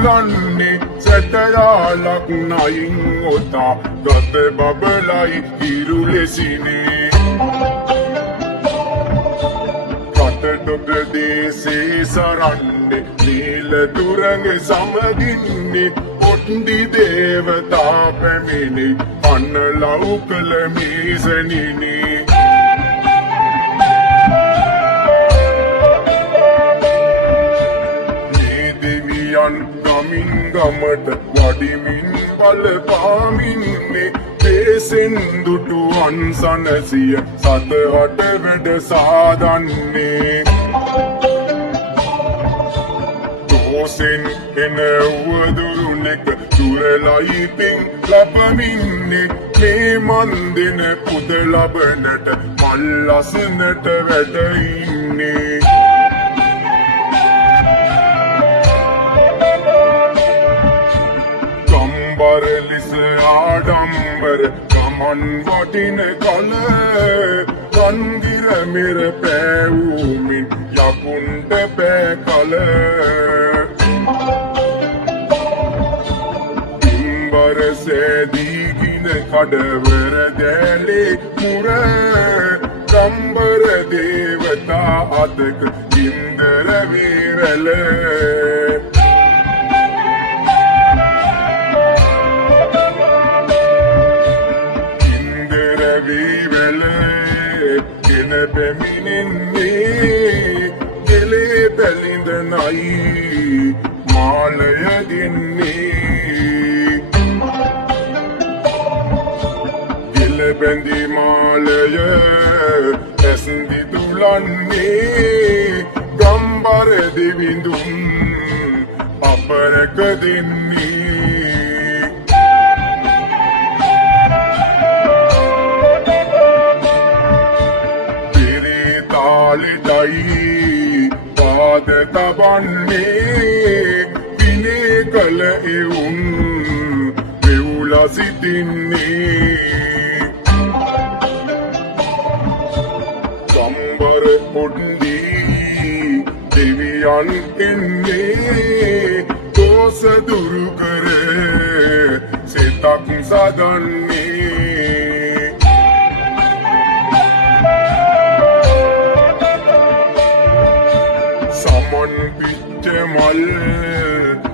දිදුලන්නේ සැටයාලක් නයින් ඔතා ගත බබලයි ඉරු ලෙසිනේ රටට දේසේ සරන්නේ නීල තුරඟ සමගින්නේ ඔට්ටි දේවතා පැමිණි අන්න ලව් කළ මීසනිනේ ගමින් ගමට වඩිමින් බලපාමින්නේ දේසෙන් දුටුවන් සනසිය සතහට වැඩ සාදන්නේ දෝසෙන් එන උවදුරුනෙක දුරලයි පින් ලබමින්නේ මේ මන්දින පුද ලබනට මල්ලසනට වැඩ ඉන්නේ බරලිස ආඩම්බර ගමන් වටින කල කන්ගිර මෙර පෑවූමින් යකුන්ට පෑ කල පිම්බර සෑදීගින කඩවර දැලේ මුර කම්බර දේවතා අතක ඉන්දර වේවැල පැමිණෙන්නේ ගෙලේ බැලිඳ නයි මාලය දෙන්නේ ගෙල බැඳි මාලය ඇස්දි දුලන්නේ ගම්බර දෙවිඳුන් අපරක දෙන්නේ ලිටයි පාද තබන්නේ පිනේ කල එවුන් වෙවුලා සිටින්නේ ගම්බර පොඩ්ඩී දෙවියන් එන්නේ දෝස දුරු කර සිතක් සදන්නේ මල්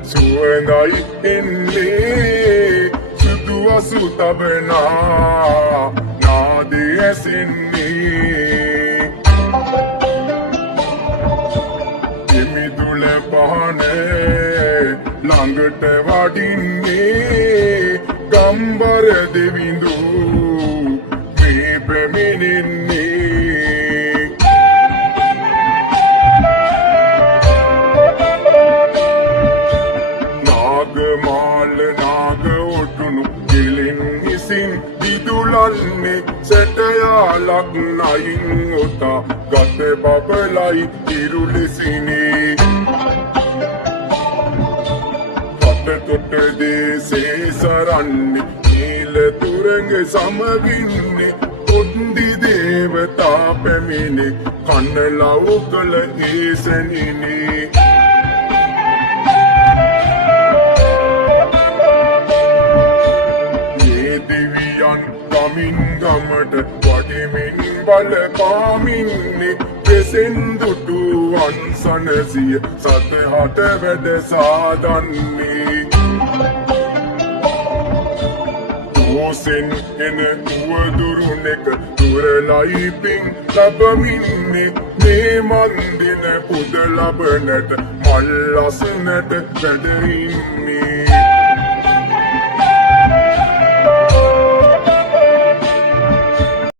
සුවඳයි එන්නේ සුදු අසු තබනා නාදය ඇසෙන්නේ දෙමිදුල පහන ළඟට වඩින්නේ ගම්බර දෙවිඳු මේ පැමිණෙන්නේ දිදුලන්නේ සැටයාලක් නයින් ඔතා ගත බබලයි ඉරු ලෙසිනේ රටතොට දේසේ සරන්නේ නීල තුරඟ සමගින්නේ ඔට්ටි දේවතා පැමිණි කන්න ලව් කළ ඒසනිනේ ගමින් ගමට වඩිමින් බලපාමින්නේ දෙසෙන් දුටුවන් සනසිය සතහට වැඩ සාදන්නේ දෝසෙන් එන උවදුරුනෙක දුරලයි පින් ලබමින්නේ මේ මන්දින පුද ලබනට මල්ලසනට වැඩ ඉන්නේ